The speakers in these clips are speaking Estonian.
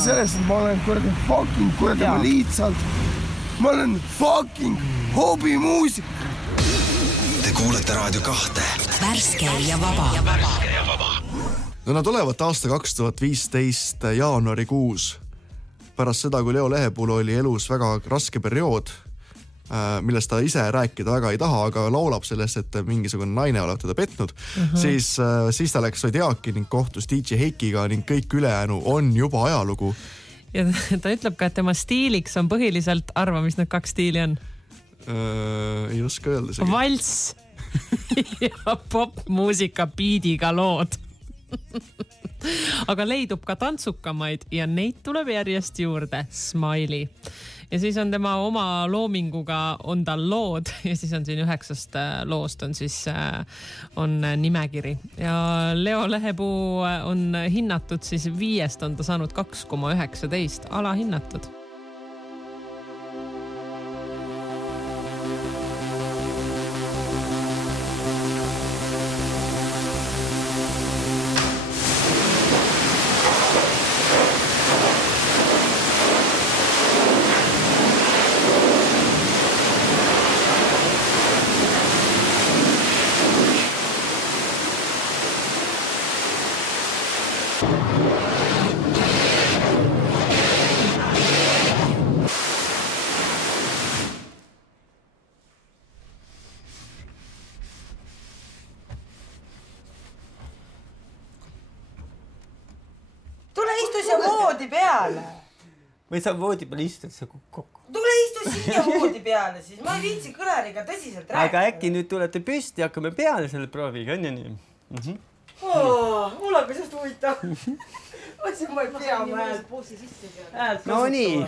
Sellest, et ma olen kuradi lihtsalt. Ma olen fucking hobimuusik. Te kuulete Raadio 2. Värske ja vaba. No nad olevat aasta 2015 jaanuarikuus. Pärast seda, kui Leo Lehepuul oli elus väga raske periood, millest ta ise rääkida väga ei taha, aga laulab sellest, et mingisugune naine olevat teda petnud, siis ta läks Zodiaki ning kohtus DJ Heikiga ning kõik ülejäänu on juba ajalugu. Ja ta ütleb ka, et tema stiiliks on põhiliselt, arva, mis need 2 stiili on? Ei oska öelda isegi. Valss ja popmuusika biidiga lood. Aga leidub ka tantsukamaid ja neid tuleb järjest juurde. Smiley. Ja siis on tema oma loominguga on tal lood ja siis on siin 9 loost on siis on nimekiri. Ja Leo Lehepuu on hinnatud siis 5 on ta saanud 2,19 alahinnatud. Või sa voodi peale istud sa kokku? Tule istu siia voodi peale siis. Ma ei viitsi kõlariga tõsiselt rääkida. Aga äkki nüüd tulete püsti ja hakkame peale selle prooviga, on ja nii? Mul on kõsest huvitav. Ma ei pea häält. No nii.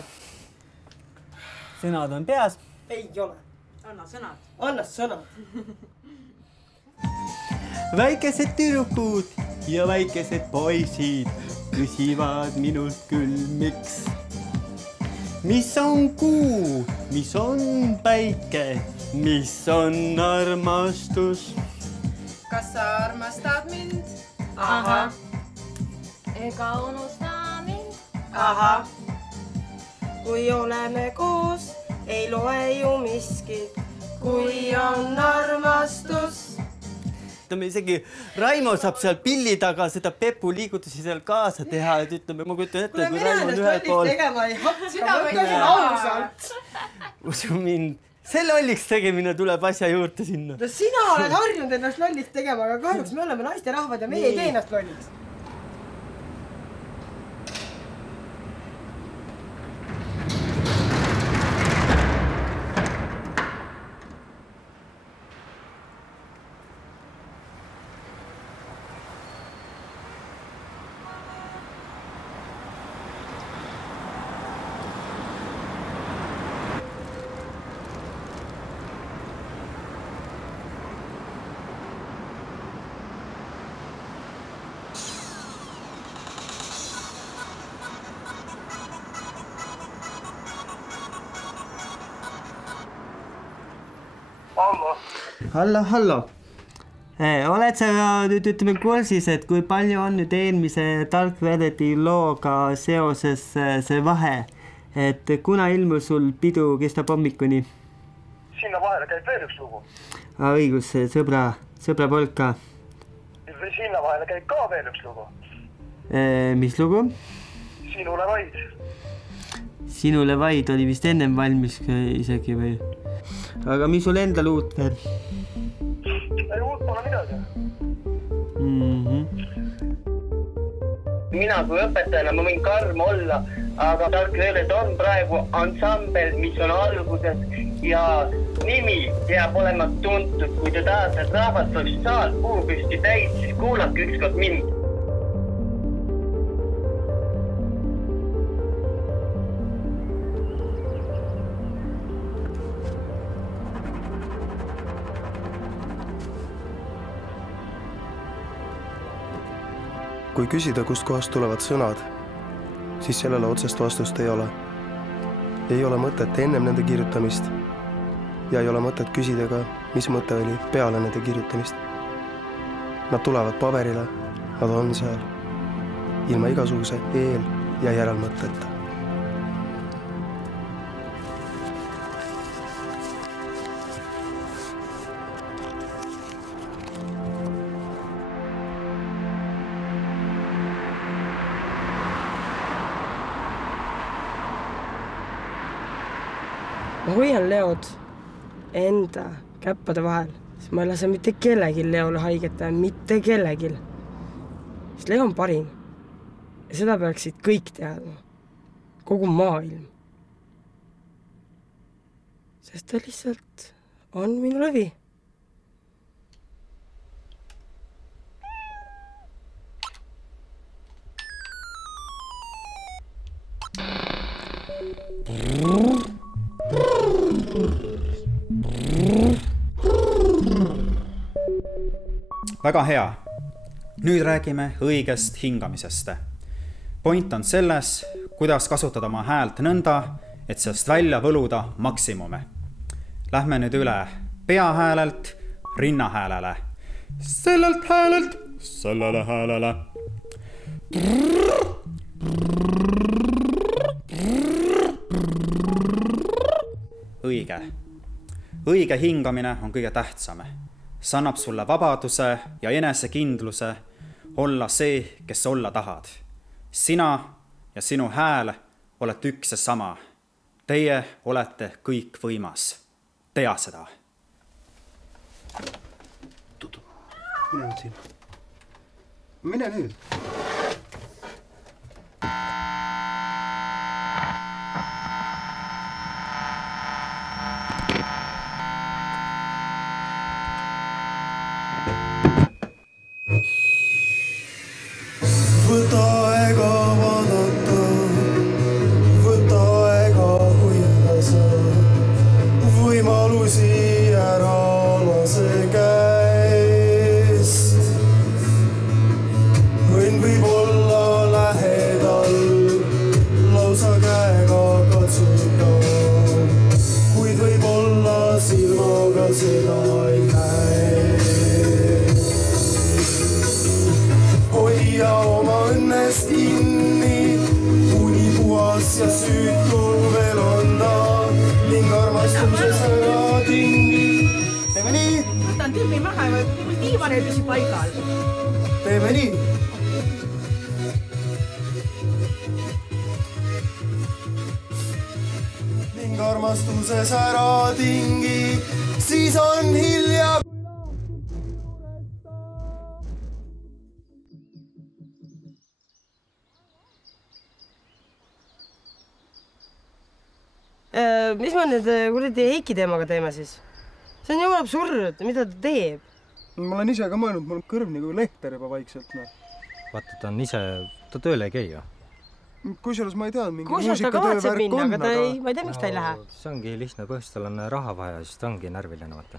Sõnad on peas. Ei ole. Anna sõnad. Anna sõnad. Väikesed tüdrukud ja väikesed poisid küsivad minult küll miks. Mis on kuu, mis on päike, mis on armastus? Kas sa armastad mind? Aha. Ega unusta mind? Aha. Kui oleme koos, ei loe ju miskit, kui on armastus. Isegi Raimo saab seal pilli taga seda Pepu liigutusi seal kaasa teha, et ütleme, ma kujutan ette, kui Raimo on ühel pool. Tegema ei hakka, ma ütlesin ausalt. Usu mind, see lolliks tegemine tuleb asja juurde sinna. No sina oled harjunud ennast lolliks tegema, aga kahjuks me oleme naiste rahvad ja meie ei tee ennast lolliks. Hallo. Oled sa nüüd ütleme kursis, et kui palju on nüüd eelmise Dark Redditi looga seoses see vahe, et kuna ilmus sul pidu kestab hommikuni? Sinna vahele käib veel üks lugu. Õigus, sõbra polka. Sinna vahele käib ka veel üks lugu. Mis lugu? Sinule vaid. Sinule vaid oli vist ennem valmis isegi või? Aga mis sul endal uut veel? Ei uut pole midagi. Mina kui õpetajana ma võin karm olla, aga Dark Reddit on praegu ansambel, mis on alguses ja nimi peab olema tuntud. Kui te tahate, et rahvast oleks saal puupüsti täis, siis kuulake ükskord mind. Kui küsida, kust kohast tulevad sõnad, siis sellele otsest vastust ei ole. Ei ole mõtet ennem nende kirjutamist ja ei ole mõtet küsida ka, mis mõte oli peale nende kirjutamist. Nad tulevad paberile, nad on seal, ilma igasuguse eel- ja järelmõtteta. Ma hoian Leod enda käppade vahel, siis ma ei lase mitte kellegi Leole haiget teha, mitte kellegi. Sest Leo on parim. Ja seda peaksid kõik teadma. Kogu maailm. Sest ta lihtsalt on minu lõvi. Väga hea. Nüüd räägime õigest hingamisest. Point on selles, kuidas kasutada oma häält nõnda, et sellest välja võluda maksimume. Lähme nüüd üle peahäälelt rinnahäälele. Sellelt häälelt sellele häälele. Õige. Õige hingamine on kõige tähtsam. See annab sulle vabaduse ja enesekindluse olla see, kes olla tahad. Sina ja sinu hääl olete üks ja sama. Teie olete kõik võimas. Tea seda. Mine nüüd siin. Mine nüüd. Võta aega vaadata, võta aega hoida sa võimalusi ära lase käest. Õnn võib olla lähedal, lausa käega katsuta, kuid võib olla silmaga seda ei näe. Hoia oma õnnest kinni, uni puhas ja süütul veel on ta ning armastuses ära tingi. Teeme nii! Võtan tüüpi maha ja diivan ei püsi paigal. Teeme nii! Ning armastuses ära tingi, siis on hilja. Mis me nüüd kuradi Heiki teemaga teeme siis? See on jumala absurd, mida ta teeb? Ma olen ise ka mõelnud, mul on kõrv nagu lehter juba vaikselt. Vaata, ta on ise, ta tööle ei käi ju. Kusjuures ma ei tea, mingi muusikatöö kavatseb minna, aga ta ei, ma ei tea, miks ta ei lähe. See ongi lihtne põhjus, tal on raha vaja, siis ta ongi närviline, vaata.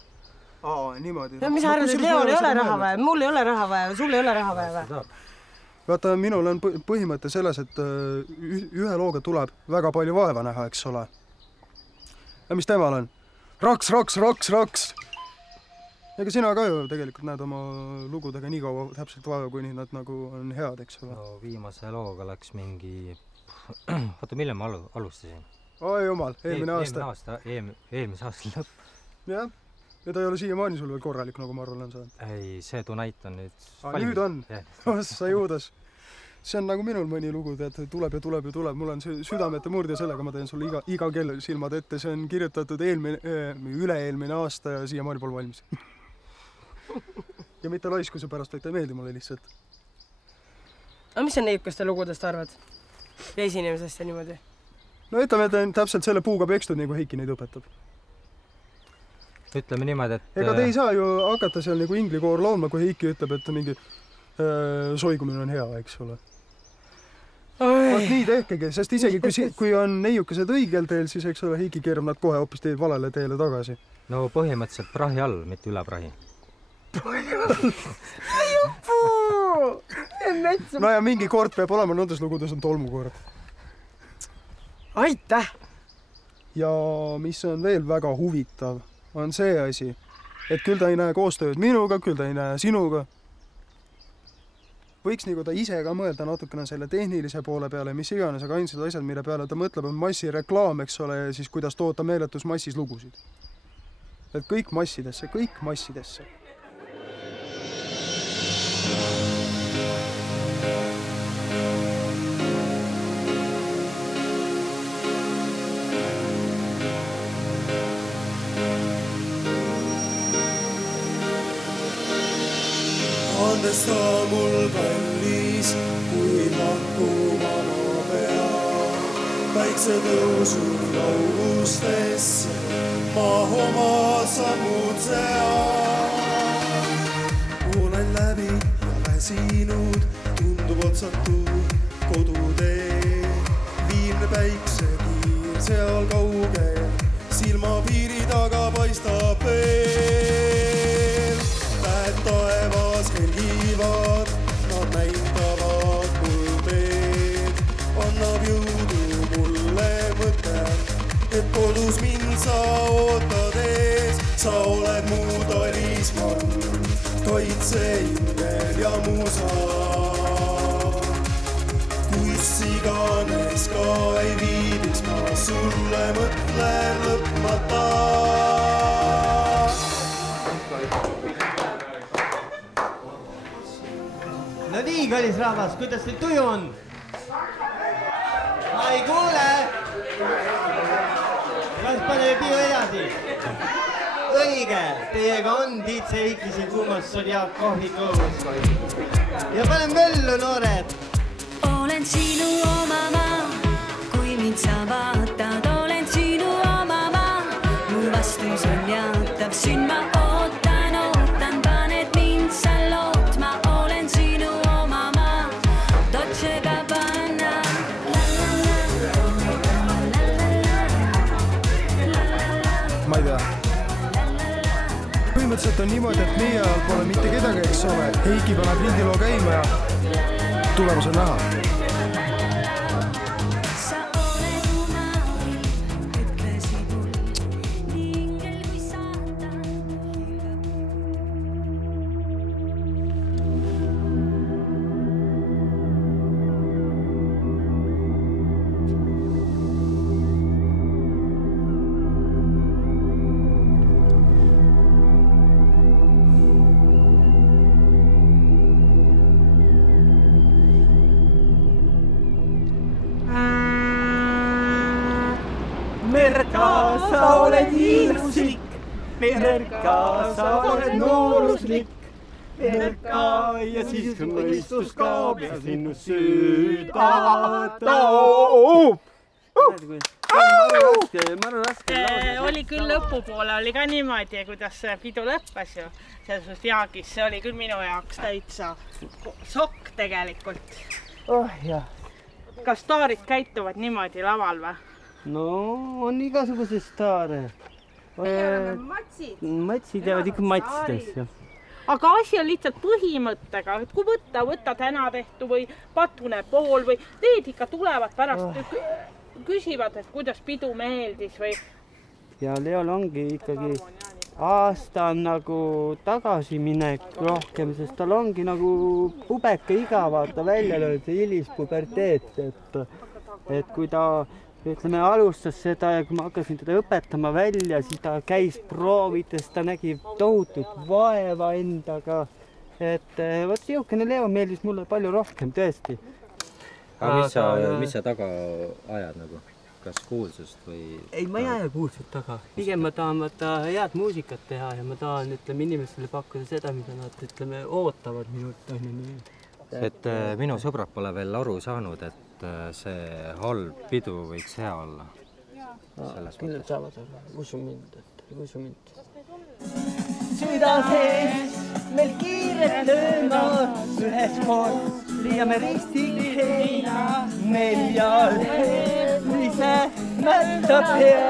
Niimoodi. Mis arvad, et Leol ei ole raha vaja, mul ei ole raha vaja, sul ei ole raha vaja või? Vaata, minul on põhimõte selles, et ühe looga tuleb väga palju vaeva näha, eks ole. Ja mis temal on? Raks! Ega sina ka ju tegelikult näed oma lugudega nii kaua täpselt vaeva, kuni nad nagu on head, eks ole. No viimase looga läks mingi... Oota, millal ma alustasin? Oi jumal, eelmine aasta. Eelmise aasta lõpp. Jah, ja ta ei ole siiamaani sul veel korralik, nagu ma arvan on saanud. Ei, see Tonight on nüüd... Nüüd on? Sa juudas. See on nagu minul mõni lugu, tead, tuleb. Mul on südamete murd ja sellega ma teen sulle iga kell silmad ette. See on kirjutatud üle-eelmine aasta ja siiamaani pole valmis. Ja mitte laiskuse pärast, vaid ta ei meeldi mulle lihtsalt. Aga mis sa neiukaste lugudest arvad? Ja esinemisest ja niimoodi? No ütleme, et on täpselt selle puuga pekstud, nagu Heiki neid õpetab. Ütleme niimoodi, et... Ega te ei saa ju hakata seal nagu inglikoor laulma, kui Heiki ütleb, et mingi soigumine on hea, eks ole. Vaat nii tehkegi, sest isegi kui on neiukesed õigel teel, siis eks ole, Heiki keerab nad kohe hoopis teed valele teele tagasi. No põhimõtteliselt prahi all, mitte üle prahi. No ja mingi kord peab olema, nendes lugudes on tolmukord. Aitäh! Ja mis on veel väga huvitav, on see asi, et küll ta ei näe koostööd minuga, küll ta ei näe sinuga. Võiks nagu ta ise ka mõelda natukene selle tehnilise poole peale, mis iganes, aga ainsad asjad, mille peale ta mõtleb, on massireklaam, eks ole, ja siis kuidas toota meeletus massis lugusid. Et kõik massidesse. Andesta mul kallis, kui makkuma ma pean. Päikse tõusul laulustesse, ma oma sammud sean. Olen läbi ja väsinud, tundub otsatud kodutee. Viimne päiksekiir seal kaugel, silmapiiri taga paistab veel. Päev taevas helgivad, nad näitavad mul teed. Annab jõudu mulle mõte, et kodus mind sa ootad ees. Sa oled mu talisman, kaitseingel ja musa. Kus iganes ka ei viibiks, ma sulle mõtlen lõpmata. No nii, kallis rahvas, kuidas teil tuju on? Ma ei kuule! Kas paneme piu edasi? Õige, teiega on DJ Heiki siin kuumas, sul jääb kohvikoos. Ja panen möllu, noored! Olen sinu oma maa, kui mind sa vaatad. Olen sinu oma maa, mu vastus on jaatav. Siin ma ootan, paned mind sa lootma. Olen sinu oma maa, Dolce Gabbana. Ma ei tea. Põhimõtteliselt on niimoodi, et meie ajal pole mitte kedagi, eks ole. Heiki paneb lindiloo käima ja tulemus on näha. Sa oled ilmuslik, Merka, sa oled nooruslik. Merka ja siis mõistus kaob ja sinu südata. Oli küll lõpupoole, oli ka niimoodi, kuidas pidu lõppes ju. Selles jaagis, see oli küll minu jaoks täitsa sokk tegelikult. Kas staarid käituvad niimoodi laval või? No, on igasuguse staare. Meie oleme matsid. Matsid jäävad ikka matsidest, jah. Aga asi on lihtsalt põhimõttega, et kui võtta täna tehtu või patune pool või need ikka tulevad pärast, küsivad, et kuidas pidu meeldis või... Ja Leol ongi ikkagi aasta on nagu tagasiminek rohkem, sest tal ongi nagu pubeka iga vaata välja löönud, see hilispuberteet, et kui ta ütleme, alustas seda ja kui ma hakkasin teda õpetama välja, siis ta käis proovides, ta nägi tohutut vaeva endaga. Et võt siukene Leo meeldis mulle palju rohkem, tõesti. Aga mis sa taga ajad nagu? Kas kuulsust või? Ei, ma ei aja kuulsust taga. Pigem ma tahan head muusikat teha ja ma tahan, ütleme, inimestele pakkuda seda, mida nad, ütleme, ootavad minult. Et minu sõbrad pole veel aru saanud, et see halb pidu võiks hea olla. Küll nad saavad aru. Usu mind. Süda sees, meil kiiret löömas, üheskoos liiame ristik heina, neljal ise mättab hea.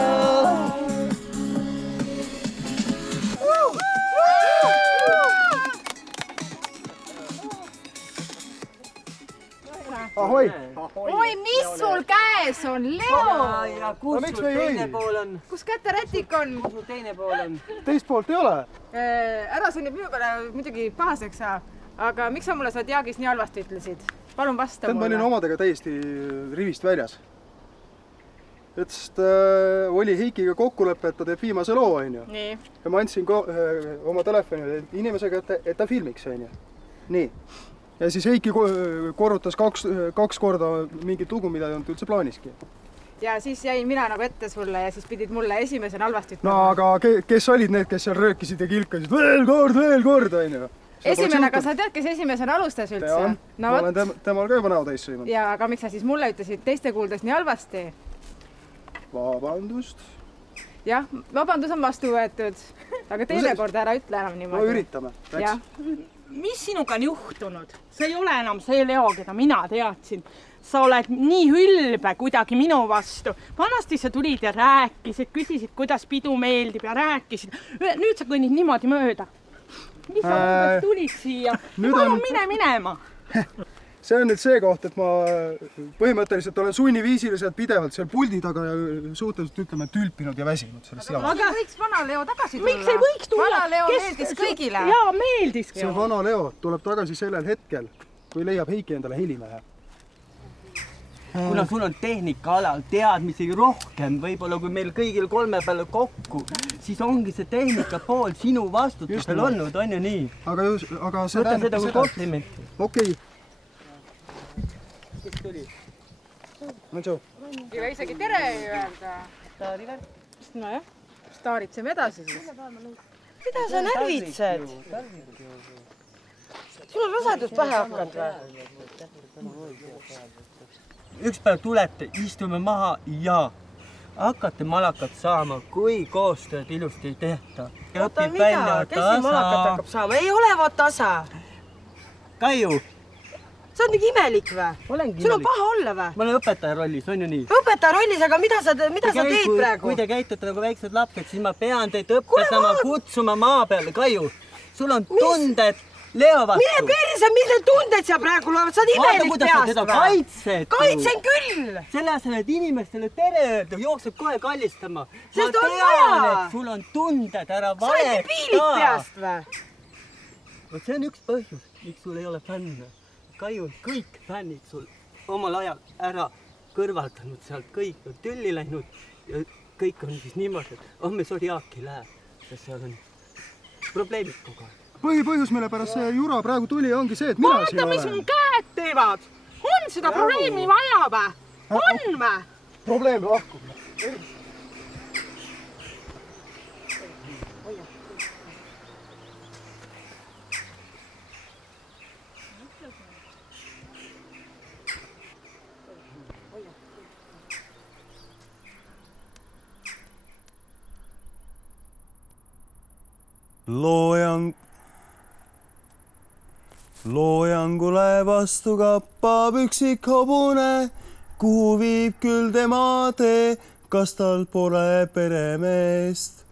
Ahoi! Oi, mis sul käes on, Leo? Ja kus sul teine pool on? Kus käterätik on? Kus sul teine pool on? Teist poolt ei ole? Ära sa nüüd minu peale muidugi pahaseks saa, aga miks sa mulle seda Diagis nii halvasti ütlesid? Palun vasta mulle. Ma olin omadega täiesti rivist väljas. Et oli Heikiga kokkulepe, et ta teeb viimase loo, on ju. Nii. Ja ma andsin oma telefoni inimesega, et ta filmiks, on ju. Nii. Ja siis Heiki korrutas kaks korda mingit lugu, mida ei olnud üldse plaaniski. Ja siis jäin mina nagu ette sulle ja siis pidid mulle esimesena halvasti ütlema. No aga kes olid need, kes seal röökisid ja kilkasid? Veel kord, on ju. Esimene, aga sa tead, kes esimesena alustas üldse? Tean, ma olen temal ka juba näo täis sõimanud. Ja aga miks sa siis mulle ütlesid teiste kuuldes nii halvasti? Vabandust. Jah, vabandus on vastu võetud, aga teine kord ära ütle enam niimoodi. No üritame, eks? Mis sinuga on juhtunud? See ei ole enam see Leo, keda mina teadsin. Sa oled nii hülbe kuidagi minu vastu. Vanasti sa tulid ja rääkisid, küsisid, kuidas pidu meeldib ja rääkisid. Nüüd sa kõnnid niimoodi mööda. Mis sa tulid siia? Palun mine minema. See on nüüd see koht, et ma põhimõtteliselt olen sunniviisiliselt pidevalt seal puldi taga ja suhteliselt ütleme tülpinud ja väsinud sellest jalast. Aga võiks vana Leo tagasi tulla? Miks ei võiks tulla? Vana Leo meeldis kõigile. Jaa, meeldis. See vana Leo tuleb tagasi sellel hetkel, kui leiab Heiki endale helimehe. Kuna sul on tehnikaalal teadmisi rohkem, võib-olla kui meil kõigil kolme peale kokku, siis ongi see tehnika pool sinu vastutusel olnud, on ju nii? Aga see võta seda kui komplimenti. Okei. Kes tuli? Tšau. Ega isegi tere ei öelda. Staari värk. No jah, staaritseme edasi siis. Mida sa närvitsed? Sul on rasedus pähe hakanud või? Üks päev tulete, istume maha ja hakkate malakat saama, kui koostööd ilusti ei tehta. Oota, mida? Kes siin malakat hakkab saama? Ei ole va tasa. Kaiu. Sa oled nii imelik või? Sul on paha olla või? Ma olen õpetaja rollis, on ju nii? Õpetaja rollis, aga mida sa teed praegu? Kui te käitute nagu väiksed lapsed, siis ma pean teid õpetama, kutsuma maa peale. Kaiu, sul on tunded Leo vastu. Mine perse, mida tunded sa praegu loevad? Sa oled imelik peast või? Kaitsed. Kaitsen küll! Selle asemel, et inimestele tere öelda, jookseb kohe kallistama. Ma tean, et sul on tunded ära valeta. Sa oled piilik peast või? See on üks põhjus, miks sul ei ole fänne. Kaiu on kõik fännid sul omal ajal ära kõrvaldanud sealt, kõik on tülli läinud ja kõik on siis niimoodi, et me Sodiaki läheb, sest seal on probleemid kogu aeg. Põhipõhjus, mille pärast see jura praegu tuli, ongi see, et mina siin olen. Vaata, mis mu käed teevad! On seda probleemi vaja või? On või? Probleem lahkub. Loojangule vastu kappab üksik hobune, kuhu viib küll tema tee, kas tal pole peremeest.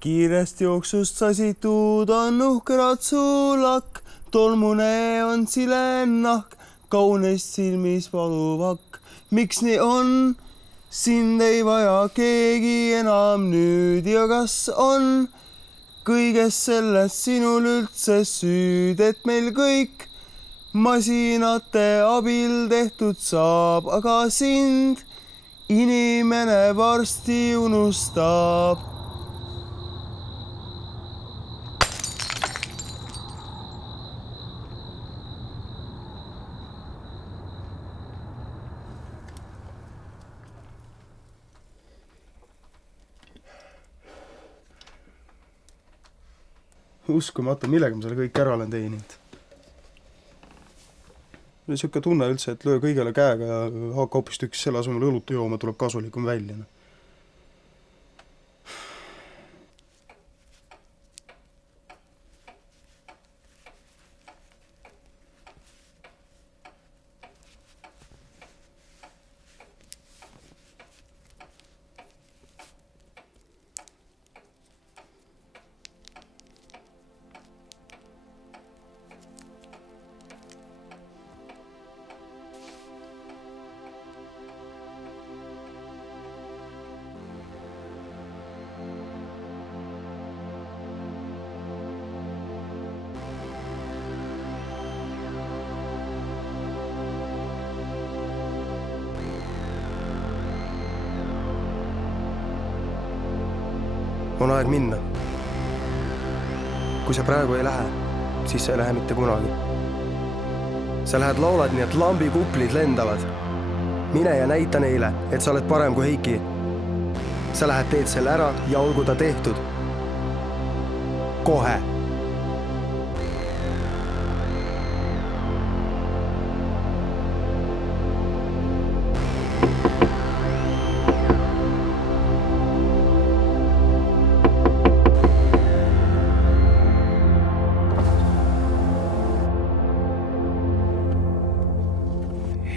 Kiirest jooksust sasitud on uhkerad sulak, tolmune on silennahk, kaunist silmis valuvakk. Miks nii on? Sind ei vaja keegi enam nüüd ja kas on kõiges selles sinul üldse süüd, et meil kõik masinate abil tehtud saab, aga sind inimene varsti unustab. Uskumatu, millega ma selle kõik ära olen teeninud. Siuke tunne üldse, et löö kõigele käega ja hakka hoopis tüks selle asemel õlut jooma, tuleb kasulikum välja. On aeg minna. Kui sa praegu ei lähe, siis sa ei lähe mitte kunagi. Sa lähed laulad nii, et lambikuplid lendavad. Mine ja näita neile, et sa oled parem kui Heiki. Sa lähed teed selle ära ja olgu ta tehtud. Kohe.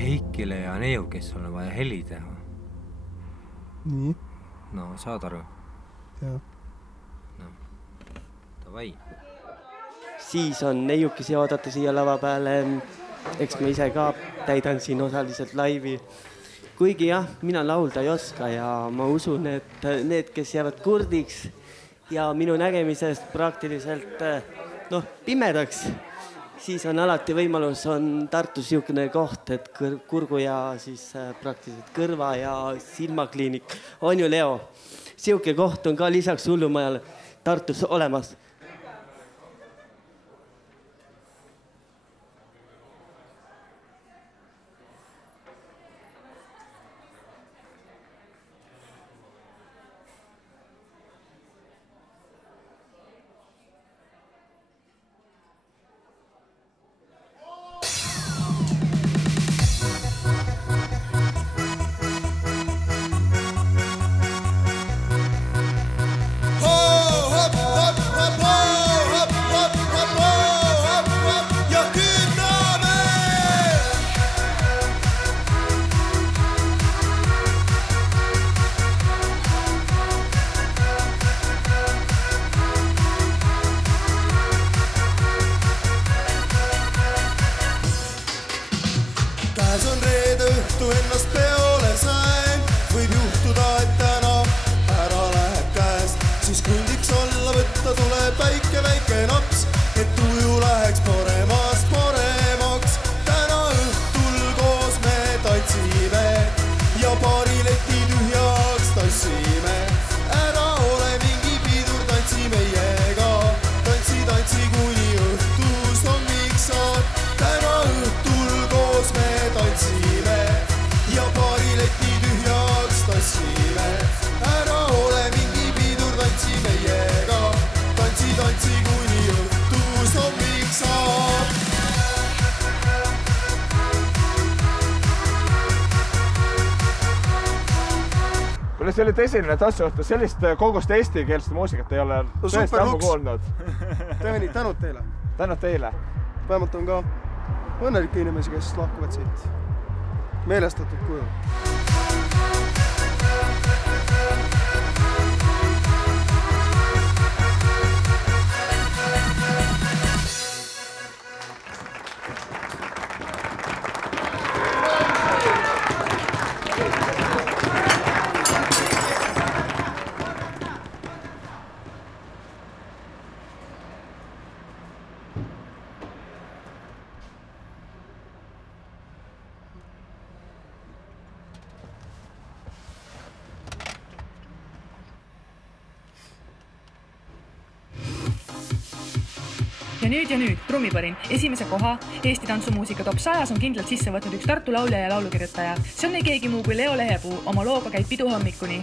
Heikile ja Neiu, kes on vaja heli teha. Nii? No, saad aru? Jah. No, davai. Siis on Neiukesi oodata siia lava peale. Eks ma ise ka täidan siin osaliselt laivi. Kuigi jah, mina laulda ei oska ja ma usun, et need, kes jäävad kurdiks ja minu nägemisest praktiliselt pimedaks, siis on alati võimalus, on Tartus niisugune koht, et kurgu ja siis praktiliselt kõrva ja silmakliinik. On ju, Leo? Siuke koht on ka lisaks hullumajale Tartus olemas. Kuidas see oli esimene tassuhtu, sellist koguste eestikeelset muusikat ei ole tõesti ammu kuulnud. Tänud teile. Tänud teile. Vähemalt on ka õnnelikke inimesi, kes lahkuvad siit meelestatud kujul. ja nüüd trummipõrin. Esimese koha Eesti tantsumuusika top 100 on kindlalt sisse võtnud üks Tartu laulja ja laulukirjutaja. See on ei keegi muu kui Leo Lehepuu. Oma looga käib pidu hommikuni.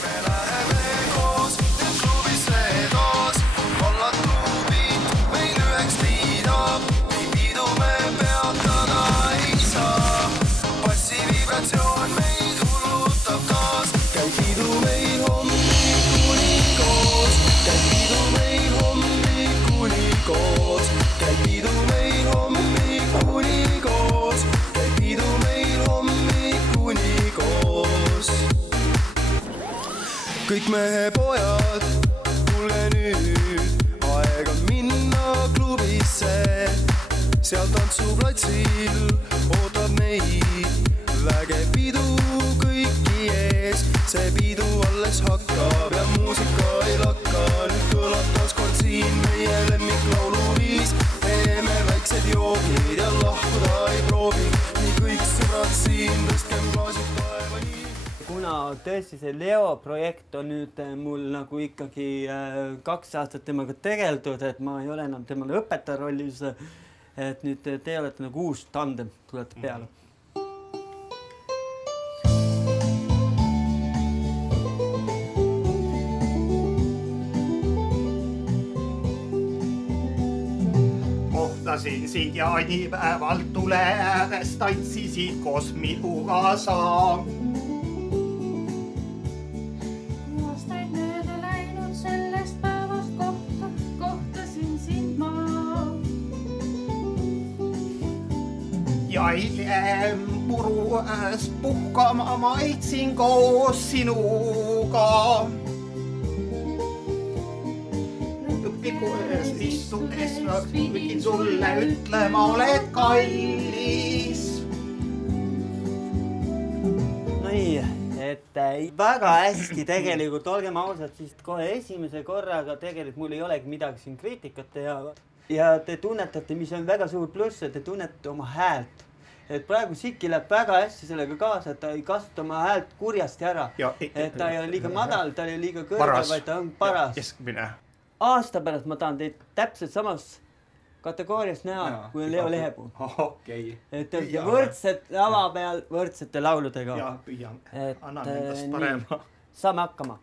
Me läheme koos, nüüd klubisse taas. Vallatu piit, meil üheks liidab. Ei pidu me peatada ei saa. Passi vibratsioon meid hullutab taas. Käib pidu meil hommikuni koos. Käib pidu meil hommikuni koos. Käib pidu meil hommikuni koos. Käib pidu meil hommikuni koos. Kõik mehepojad, tulge nüüd, aeg on minna klubisse. Seal tantsuplatsil ootab meid vägev pidu kõiki ees. See pidu alles hakkab ja muusika ei lakka. Nüüd kõlab taas kord siin meie lemmiklauluviis. Teeme väiksed joogid ja lahkuda ei proovi. Nii kõik sõbrad siin, tõstkem klaasid taeva nii. Kuna tõesti see Leo projekt on nüüd mul nagu ikkagi 2 aastat temaga tegeldud, et ma ei ole enam temale õpetaja rollis, et nüüd te olete nagu uus tandem, tulete peale. Kohtasin sind jaanipäevalt tule ääres, tantsisid koos minuga sa. Aastaid mööda läinud sellest päevast kohtasin sind ma. Jäin puruäs puhkama, maitsin koos sinuga. Õpikoes istudes võikin sulle ütlema, oled kallis. Nii, et väga hästi tegelikult, olgem ausad, siis kohe esimese korraga tegelikult mul ei olegi midagi siin kriitikat teha. Ja te tunnetate, mis on väga suur pluss, et te tunnete oma häält. Et praegu Siki läheb väga hästi sellega kaasa, et ta ei kasuta oma häält kurjasti ära. Et ta ei ole liiga madal, ta ei ole liiga kõrge, vaid ta on paras. Keskmine. Aasta pärast ma tahan teid täpselt samas kategoorias näha, kui Leo Lehepuu. Okei. Et võrdsed lava peal võrdsete lauludega. Ja püüan. Annan endast parema. Saame hakkama.